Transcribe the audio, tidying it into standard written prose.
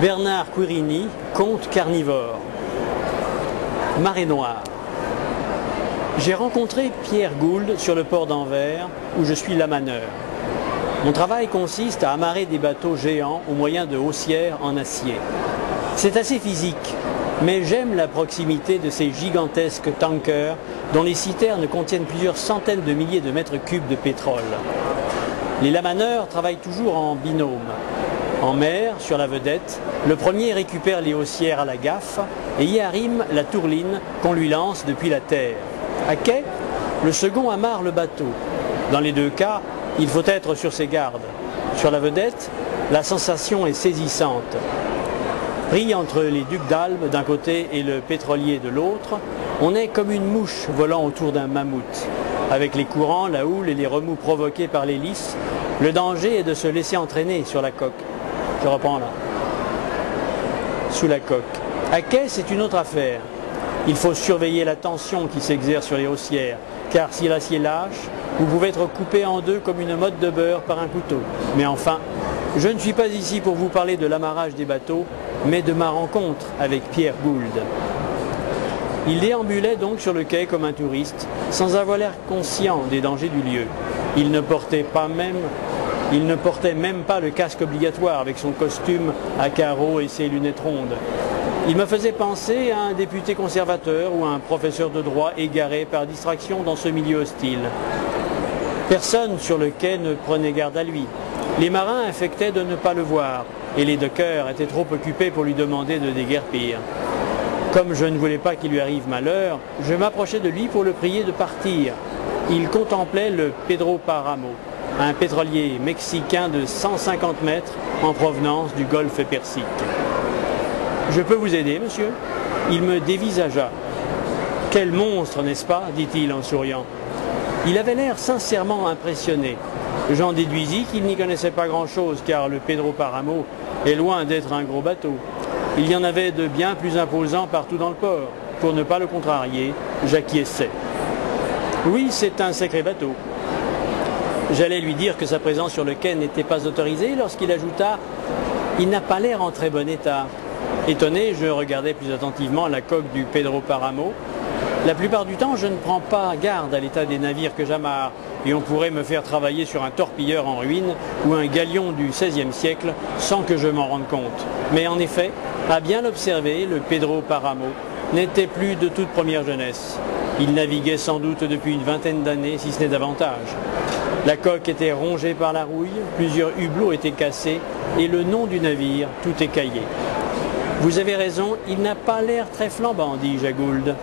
Bernard Quirini, conte carnivore. Marée noire. J'ai rencontré Pierre Gould sur le port d'Anvers, où je suis lamaneur. Mon travail consiste à amarrer des bateaux géants au moyen de haussières en acier. C'est assez physique, mais j'aime la proximité de ces gigantesques tankers dont les citernes contiennent plusieurs centaines de milliers de mètres cubes de pétrole. Les lamaneurs travaillent toujours en binôme. En mer, sur la vedette, le premier récupère les haussières à la gaffe et y arrime la tourline qu'on lui lance depuis la terre. À quai, le second amarre le bateau. Dans les deux cas, il faut être sur ses gardes. Sur la vedette, la sensation est saisissante. Pris entre les ducs d'Albe d'un côté et le pétrolier de l'autre, on est comme une mouche volant autour d'un mammouth. Avec les courants, la houle et les remous provoqués par l'hélice, le danger est de se laisser entraîner sur la coque. Je reprends là. Sous la coque. À quai, c'est une autre affaire. Il faut surveiller la tension qui s'exerce sur les haussières, car si l'acier lâche, vous pouvez être coupé en deux comme une motte de beurre par un couteau. Mais enfin, je ne suis pas ici pour vous parler de l'amarrage des bateaux, mais de ma rencontre avec Pierre Gould. Il déambulait donc sur le quai comme un touriste, sans avoir l'air conscient des dangers du lieu. Il ne portait même pas le casque obligatoire avec son costume à carreaux et ses lunettes rondes. Il me faisait penser à un député conservateur ou à un professeur de droit égaré par distraction dans ce milieu hostile. Personne sur le quai ne prenait garde à lui. Les marins affectaient de ne pas le voir et les dockers étaient trop occupés pour lui demander de déguerpir. Comme je ne voulais pas qu'il lui arrive malheur, je m'approchais de lui pour le prier de partir. Il contemplait le Pedro Paramo, un pétrolier mexicain de 150 mètres en provenance du golfe Persique. « Je peux vous aider, monsieur ?» Il me dévisagea. « Quel monstre, n'est-ce pas ?» dit-il en souriant. Il avait l'air sincèrement impressionné. J'en déduisis qu'il n'y connaissait pas grand-chose, car le Pedro Paramo est loin d'être un gros bateau. Il y en avait de bien plus imposants partout dans le port. Pour ne pas le contrarier, j'acquiesçais. « Oui, c'est un sacré bateau. » J'allais lui dire que sa présence sur le quai n'était pas autorisée lorsqu'il ajouta « Il n'a pas l'air en très bon état. » Étonné, je regardais plus attentivement la coque du Pedro Paramo. La plupart du temps, je ne prends pas garde à l'état des navires que j'amarre et on pourrait me faire travailler sur un torpilleur en ruine ou un galion du XVIe siècle sans que je m'en rende compte. Mais en effet, à bien l'observer, le Pedro Paramo n'était plus de toute première jeunesse. Il naviguait sans doute depuis une vingtaine d'années, si ce n'est davantage. La coque était rongée par la rouille, plusieurs hublots étaient cassés et le nom du navire tout écaillé. « Vous avez raison, il n'a pas l'air très flambant, dis-je à Gould.